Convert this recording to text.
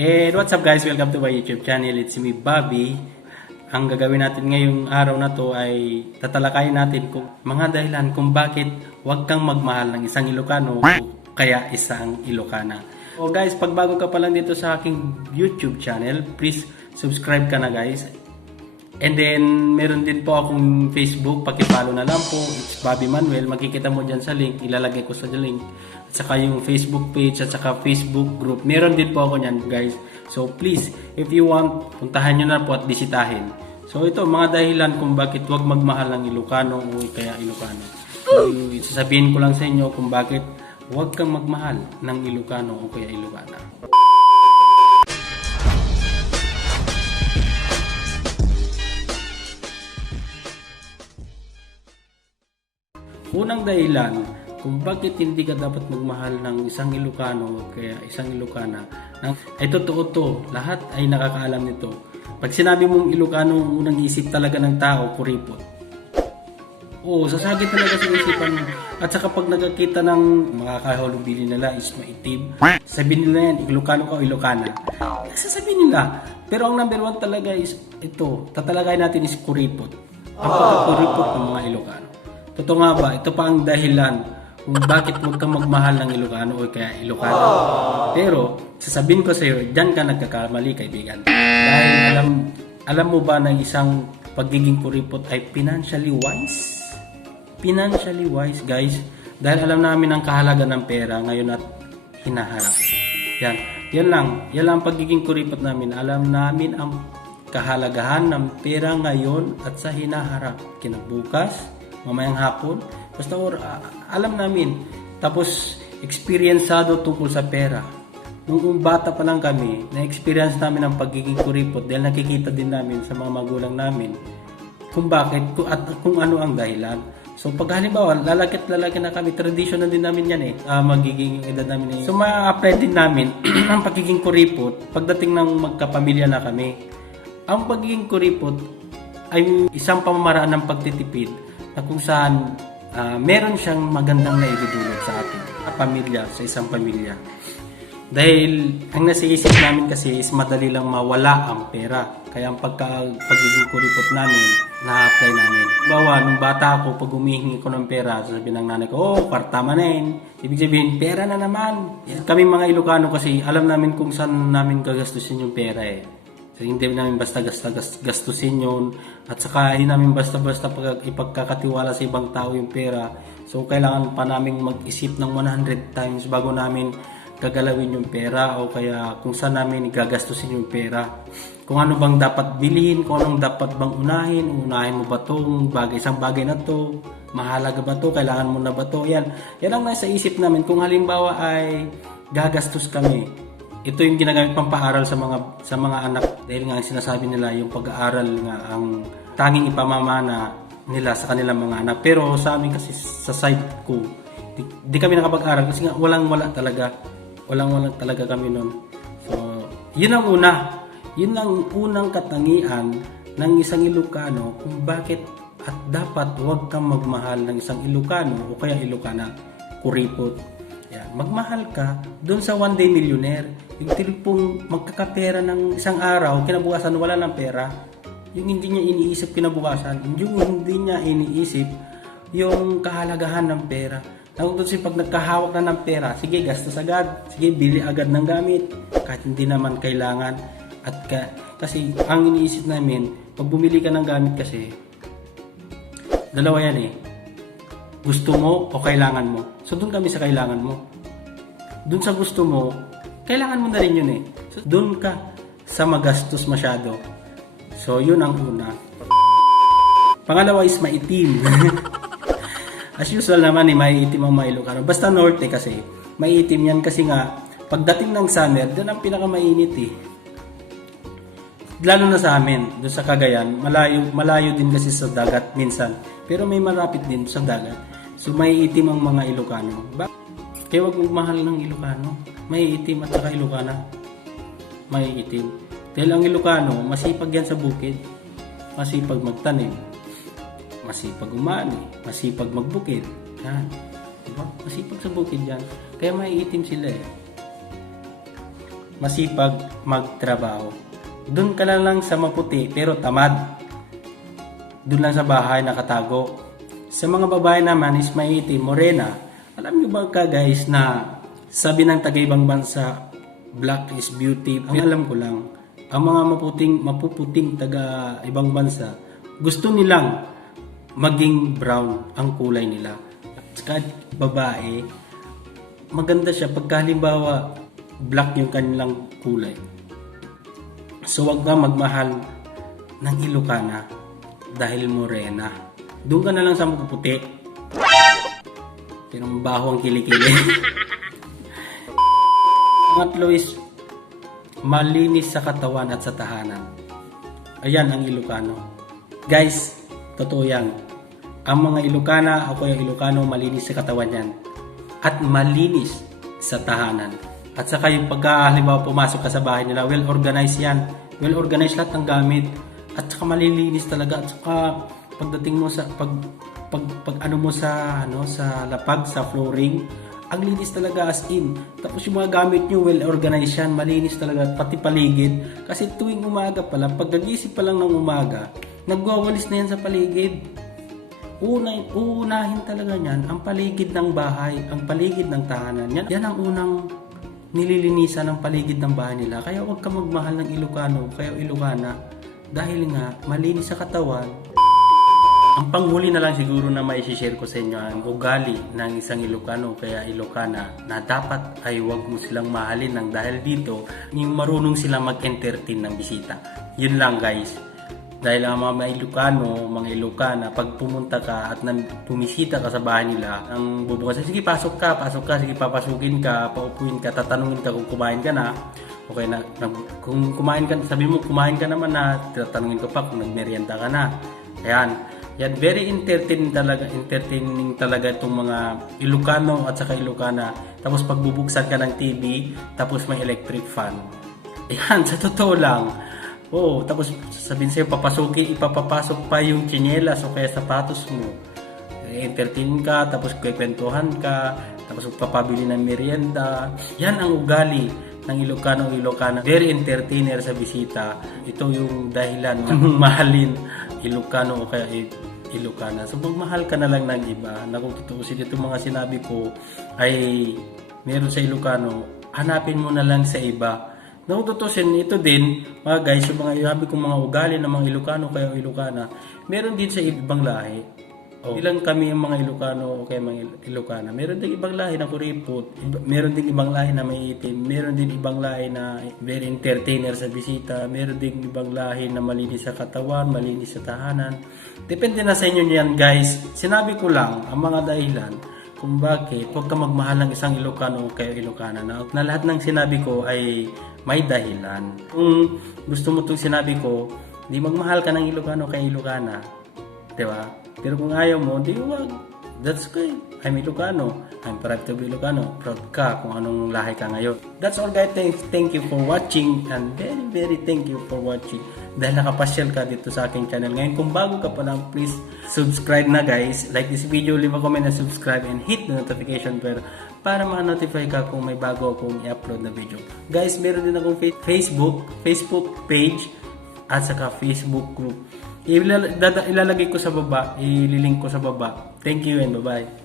And what's up guys? Welcome to my YouTube channel. It's me, Bobby. Ang gagawin natin ngayong araw na to ay tatalakayin natin kung mga dahilan kung bakit huwag kang magmahal ng isang Ilocano o kaya isang Ilocana. So guys, pag bago ka pa lang dito sa aking YouTube channel, please subscribe ka na guys. And then, meron din po akong Facebook, pakipollow na lang po. It's Bobby Manuel. Makikita mo dyan sa link, ilalagay ko sa link. At saka yung Facebook page at saka Facebook group. Meron din po ako nyan guys. So please, if you want, puntahan nyo na po at bisitahin. So ito, mga dahilan kung bakit huwag magmahal ng Ilocano o kaya Ilocano. So, sasabihin ko lang sa inyo kung bakit huwag kang magmahal ng Ilocano o kaya Ilocana. Unang dahilan kung bakit hindi ka dapat magmahal ng isang Ilocano o kaya isang Ilocana, ay totoo to, lahat ay nakakaalam nito. Pag sinabi mong Ilocano, unang isip talaga ng tao, kuripot. Oo, sasagit talaga sa isipan mo. At saka pag nagkakita ng makakahalubili nila is maitim, sabihin nila yan, Ilocano ka o Ilocana. Sasabihin nila. Pero ang number one talaga is ito, tatalagay natin is kuripot. Ang pagkakuripot ng mga Ilocano. Totoo nga ba? Ito pa ang dahilan kung bakit huwag kang magmahal ng Ilocano o kaya Ilocana. Pero, sasabihin ko sa iyo, dyan ka nagkakamali, kaibigan. Dahil alam mo ba na isang pagiging kuripot ay financially wise? Financially wise, guys. Dahil alam namin ang kahalaga ng pera ngayon at hinaharap. Yan lang ang pagiging kuripot namin. Alam namin ang kahalagahan ng pera ngayon at sa hinaharap. Kinabukas, mamayang hapon, basta alam namin. Tapos, experiencado tungkol sa pera. Nung bata pa lang kami, na-experience namin ang pagiging kuripot dahil nakikita din namin sa mga magulang namin kung bakit, kung ano ang dahilan. So, pag halimbawa, lalaki na kami, tradition na din namin yan magiging edad namin. So, ma-apply din namin ang pagiging kuripot pagdating ng magkapamilya na kami. Ang pagiging kuripot ay isang pamamaraan ng pagtitipid na kung saan meron siyang magandang naidudulot sa ating pamilya, sa isang pamilya. Dahil ang nasa isip namin kasi is madali lang mawala ang pera. Kaya ang pagiging kuripot namin, na-apply namin. Bawa, nung bata ako, pag humihingi ko ng pera, sasabihin ng nanay ko, kwartama na yun. Ibig sabihin, pera na naman. Kami mga Ilocano kasi, alam namin kung saan namin gagastusin yung pera So, hindi namin basta gastusin yun. At saka hindi namin basta-basta ipagkakatiwala sa ibang tao yung pera. So, kailangan pa namin mag-isip ng 100 times bago namin gagalawin yung pera o kaya kung saan namin gagastusin yung pera. Kung ano bang dapat bilhin, kung anong dapat bang unahin mo ba itong isang bagay na to, mahalaga ba to, kailangan mo na ba to, yan ang nasa isip namin. Kung halimbawa ay gagastos kami, ito yung ginagamit pang paaral sa mga anak dahil nga sinasabi nila yung pag-aaral nga ang tanging ipamamana nila sa kanilang mga anak. Pero sa amin kasi sa side ko, di kami nakapag-aral kasi nga walang talaga kami noon. So, yun ang unang katangian ng isang Ilocano kung bakit at dapat huwag kang magmahal ng isang Ilocano o kaya Ilocana, kuripot. Magmahal ka doon sa one day millionaire. Yung tipong magkakapera ng isang araw, kinabukasan wala ng pera. Yung hindi niya iniisip kinabukasan, yung hindi niya iniisip yung kahalagahan ng pera. Kasi pag nagkahawak na ng pera, sige gastos agad, sige bili agad ng gamit kahit hindi naman kailangan. At kasi ang iniisip namin, pag bumili ka ng gamit kasi, dalawa yan gusto mo o kailangan mo. So, doon kami sa kailangan mo. Doon sa gusto mo, kailangan mo na rin yun So, doon ka sa magastos masyado. So, yun ang una. Pangalawa is maitim. As usual naman, maiitim ang mga Ilocano. Basta norte kasi, maiitim yan kasi nga, pagdating ng summer, doon ang pinakamainit Lalo na sa amin, doon sa Cagayan, malayo din kasi sa dagat minsan. Pero may marapit din sa dagat. So, maiitim ang mga Ilocano. Kaya huwag magmahal ng Ilocano. Maiitim at saka Ilocana. Maiitim. Dahil ang Ilocano, masipag yan sa bukid. Masipag magtanim. Masipag umani. Masipag magbukid. Yan. Diba? Masipag sa bukid yan. Kaya maiitim sila masipag magtrabaho. Doon ka lang sa maputi pero tamad. Doon lang sa bahay nakatago. Sa mga babae naman is maiitim, morena. Alam niyo ba guys na sabi ng taga-ibang bansa, black is beauty. Ang alam ko lang, ang mga mapuputing taga-ibang bansa, gusto nilang maging brown ang kulay nila. Kahit babae, maganda siya pagka halimbawa black yung kanilang kulay. So wag ka magmahal ng Ilocana dahil morena. Doon ka na lang sa mapuputi. Pinambaho ang kilikili. Pangatlo is malinis sa katawan at sa tahanan. Ayan ang Ilocano. Guys, totoo yan. Ang mga Ilocana, ako yung Ilocano, malinis sa katawan yan. At malinis sa tahanan. At saka yung pagka halimbawa pumasok ka sa bahay nila, well organized yan. Well organized lahat ng gamit. At saka malilinis talaga. At saka pagdating mo sa sa lapag, sa flooring, ang linis talaga as in. Tapos yung mga gamit nyo, well organized yan, malinis talaga, pati paligid. Kasi tuwing umaga pa lang, pagkagising pa lang ng umaga, nagwawalis na yan sa paligid. Uunahin talaga yan ang paligid ng bahay, ang paligid ng tahanan. Yan ang unang nililinisan ng paligid ng bahay nila. Kaya huwag ka magmahal ng Ilocano, kaya Ilocana. Dahil nga, malinis sa katawan. Ang panghuli na lang siguro na may share ko sa inyo ang ugali ng isang Ilocano kaya Ilocana na dapat ay huwag mo silang mahalin ng dahil dito yung marunong silang mag-entertain ng bisita. Yun lang guys. Dahil ang mga Ilocano, mga Ilocana, pag pumunta ka at pumisita ka sa bahay nila, ang bubukas, sige pasok ka, sige papasukin ka, paupuin ka, tatanungin ka kung kumain ka na. Okay na, kung kumain ka, sabi mo kumain ka naman na, tatanungin ka pa kung nagmerienda ka na. Ayan. Yan, very entertaining talaga itong mga Ilocano at saka Ilocana. Tapos pagbubuksan ka ng TV, tapos may electric fan. Ayan, sa totoo lang. Oo, tapos sabihin sa'yo, ipapapasok pa yung tsinelas o kaya sapatos mo. Entertain ka, tapos kwentuhan ka, tapos papabili ng merienda. Yan ang ugali ng Ilocano o Ilocana. Very entertainer sa bisita. Ito yung dahilan ng mahalin Ilocano o kaya Ilocana. So magmahal ka na lang ng iba. Na kung tutuusin itong mga sinabi ko ay meron sa Ilocano, hanapin mo na lang sa iba. Na kung tutuusin ito din, mga guys, yung mga sabi kong mga ugali ng mga Ilocano kaya Ilocana, meron din sa ibang lahi. Ilang kami yung mga Ilocano o kaya mga Ilocana. Meron din ibang lahi na kuripot, meron din ibang lahi na may itim, meron din ibang lahi na very entertainer sa bisita, meron din ibang lahi na malinis sa katawan, malinis sa tahanan. Depende na sa inyo yan guys. Sinabi ko lang ang mga dahilan kung bakit huwag ka magmahal ng isang Ilocano o kaya Ilocana na lahat ng sinabi ko ay may dahilan. Kung gusto mo itong sinabi ko, di magmahal ka ng Ilocano o kaya Ilocana. Diba? Pero kung ayaw mo, di wag. That's okay. I'm Ilocano. I'm proud to be Ilocano. Proud ka kung anong lahi ka ngayon. That's all guys. Thank you for watching. And very thank you for watching. Dahil nakapasyal ka dito sa aking channel. Ngayon, kung bago ka pa lang, please subscribe na guys. Like this video, leave a comment and subscribe and hit the notification bell para ma-notify ka kung may bago akong i-upload na video. Guys, meron din akong Facebook page at saka Facebook group. Ilalagay ko sa baba, ililink ko sa baba. Thank you and bye-bye.